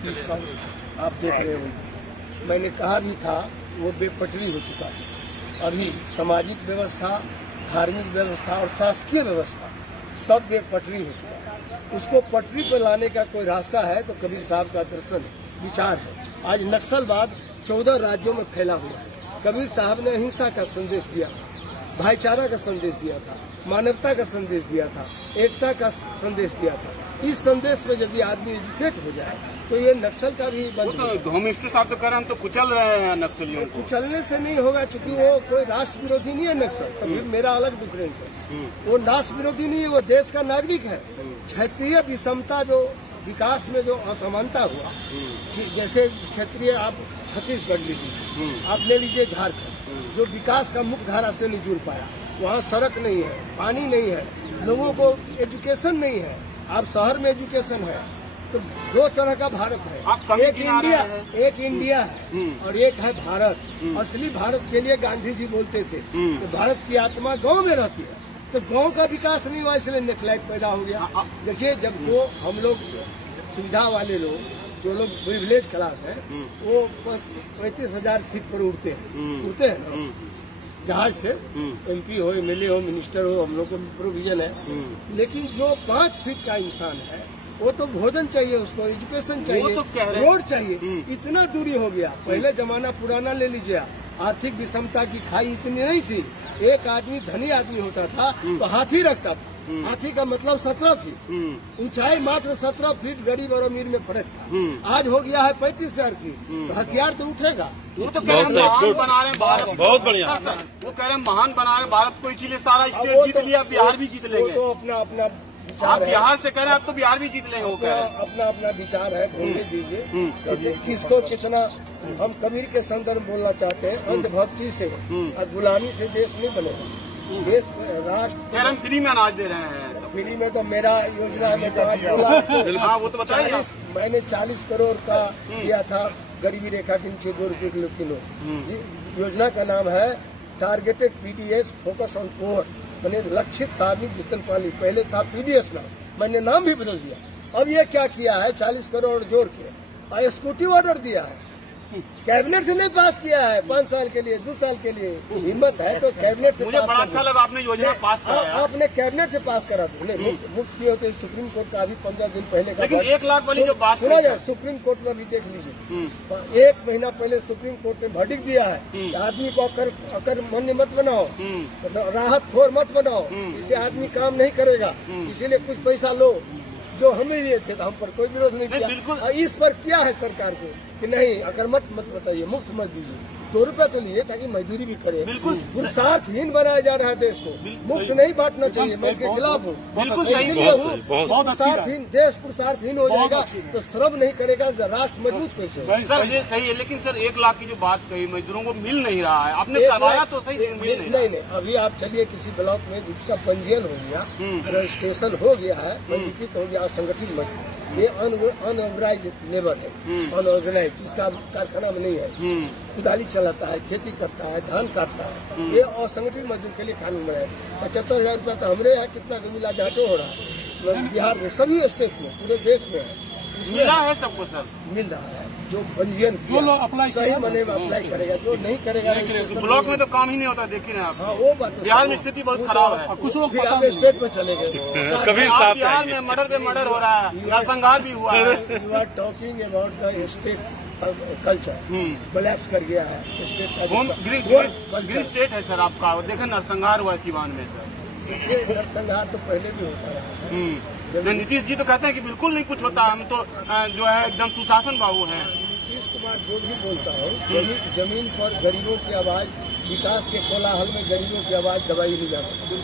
स्थिति सब आप देख रहे हो। मैंने कहा भी था वो बेपटरी हो चुका है। अभी सामाजिक व्यवस्था, धार्मिक व्यवस्था और शासकीय व्यवस्था सब बेपटरी हो चुका है। उसको पटरी पर लाने का कोई रास्ता है तो कबीर साहब का दर्शन विचार है। आज नक्सलवाद 14 राज्यों में फैला हुआ है। कबीर साहब ने अहिंसा का संदेश दिया था, भाईचारा का संदेश दिया था, मानवता का संदेश दिया था, एकता का संदेश दिया था। इस संदेश पे यदि आदमी एजुकेट हो जाए तो ये नक्सल का भी बंद हो। तो होम मिनिस्टर साहब तो कह रहे हैं हम तो कुचल रहे हैं नक्सलियों को। कुचलने से नहीं होगा, चूंकि वो कोई राष्ट्र विरोधी नहीं है नक्सल। अभी मेरा अलग डिफरेंस है। वो राष्ट्र विरोधी नहीं है, वो देश का नागरिक है। क्षेत्रीय विषमता जो विकास में जो असमानता हुआ, जैसे क्षेत्रीय आप छत्तीसगढ़ लीजिए, आप ले लीजिए झारखंड, जो विकास का मुख्य धारा से नहीं जुड़ पाया। वहाँ सड़क नहीं है, पानी नहीं है, लोगों को एजुकेशन नहीं है। आप शहर में एजुकेशन है तो दो तरह का भारत है, एक इंडिया है और एक है भारत। असली भारत के लिए गांधी जी बोलते थे कि भारत की आत्मा गांव में रहती है। तो गांव का विकास नहीं हुआ, इसलिए नेकलाइट पैदा हो गया। देखिए, जब वो हम लोग सुविधा वाले लोग, जो लोग प्रिविलेज क्लास है, वो 35,000 फीट पर उड़ते हैं ना जहाज से। MP हो, MLA हो, मिनिस्टर हो, हम लोग को प्रोविजन है। लेकिन जो 5 फीट का इंसान है वो तो भोजन चाहिए, उसको एजुकेशन चाहिए, रोड चाहिए। इतना दूरी हो गया। पहले जमाना पुराना ले लीजिए, आर्थिक विषमता की खाई इतनी नहीं थी। एक आदमी धनी आदमी होता था तो हाथी रखता था। हाथी का मतलब 17 फीट, ऊंचाई मात्र 17 फीट, गरीब और अमीर में फर्क था। आज हो गया है 35,000 फीट, तो हथियार तो उठेगा। वो तो कह रहे हैं महान बना रहे हैं भारत, बहुत बढ़िया। वो कह रहे हैं महान बना रहे हैं भारत को, इसीलिए सारा स्टेट जीत लिया, बिहार भी जीत लेंगे। तो अपना आप बिहार से कह रहे हैं, आप तो बिहार भी जीत लेंगे। वो कह रहे हैं अपना विचार है, बोलने दीजिए। किसको कितना हम कबीर के संदर्भ बोलना चाहते हैं। अंधभक्ति से और गुलामी से देश नहीं बनेगा। देश राष्ट्र फ्री में अनाज दे रहे हैं। फ्री में तो मेरा योजना है, हाँ वो तो बताइए। मैंने 40 करोड़ का दिया था गरीबी रेखा के नीचे 2 रुपये किलो। योजना का नाम है targeted PDS focus on poor, मैंने लक्षित सार्वजनिक वितरण प्रणाली। पहले था PDS नाम, मैंने नाम भी बदल दिया। अब ये क्या किया है, 40 करोड़ जोड़ के और स्कूटी ऑर्डर दिया है। कैबिनेट से नहीं पास किया है 5 साल के लिए, 2 साल के लिए। हिम्मत है तो कैबिनेट से मुझे बड़ा अच्छा लगा आपने योजना पास कराया। आपने कैबिनेट से पास करा दी, मुफ्त किए होते। सुप्रीम कोर्ट का अभी 15 दिन पहले का, लेकिन 1 लाख वाली जो बात सुना जाए, सुप्रीम कोर्ट में भी देख लीजिए। 1 महीना पहले सुप्रीम कोर्ट ने वर्डिक्ट दिया है, आदमी को अकर्मण्य मत बनाओ, राहत खोर मत बनाओ, इससे आदमी काम नहीं करेगा। इसीलिए कुछ पैसा लो, जो हमें लिए थे तो हम पर कोई विरोध नहीं किया। इस पर क्या है सरकार को कि नहीं, अकर्मत मत बताइए, मुफ्त मत दीजिए। 2 रुपए तो लिए ताकि मजदूरी भी करे। पुरुषार्थहीन बनाया जा रहा है देश को, मुफ्त नहीं बांटना चाहिए। मैं इसके खिलाफ हूँ, इसीलिए हूँ। पुरुषार्थहीन देश पुरुषार्थहीन हो जाएगा तो श्रम नहीं करेगा, राष्ट्र मजबूत कैसे होगा। सर ये सही है, लेकिन सर 1 लाख की जो बात कही, मजदूरों को मिल नहीं रहा है। आपने करवाया तो सही, नहीं। अभी आप चलिए किसी ब्लॉक में जिसका पंजीयन हो गया, रजिस्ट्रेशन हो गया है, पंजीकृत हो गया, संगठित मजदूर, ये अनऑर्गेनाइज लेबर है। अनऑर्गेनाइज जिसका कारखाना में नहीं है, कुदाली चलाता है, खेती करता है, धान काटता है, ये असंगठित मजदूर के लिए कानून बनाया। 75,000 रूपया तो हमारे यहाँ कितना मिला, जांचो हो रहा है बिहार में, सभी स्टेट में, पूरे देश में है। मिला है सबको सर, मिल रहा है। जो पंजीयन सही मने में अप्लाई करेगा, जो नहीं करेगा ब्लॉक में तो काम ही नहीं होता। देखिए ना आप, हाँ वो बात, बिहार में स्थिति बहुत खराब है। कुछ लोग फिर आप स्टेट में चले गए। बिहार में मर्डर पे मर्डर हो रहा है, नरसंहार भी हुआ है। You are talking about the state culture, collapse कर गया है स्टेट का। ग्रीन स्टेट है सर आपका। देखें नरसंहार हुआ सिवान में सर। नरसंहार तो पहले भी होता रहा। नीतीश जी तो कहते हैं कि बिल्कुल नहीं कुछ होता, हम तो जो है एकदम सुशासन बाबू हैं। नीतीश कुमार जो भी बोलता है, जमीन पर गरीबों की आवाज, विकास के कोलाहल में गरीबों की आवाज दबाई नहीं जा सकती।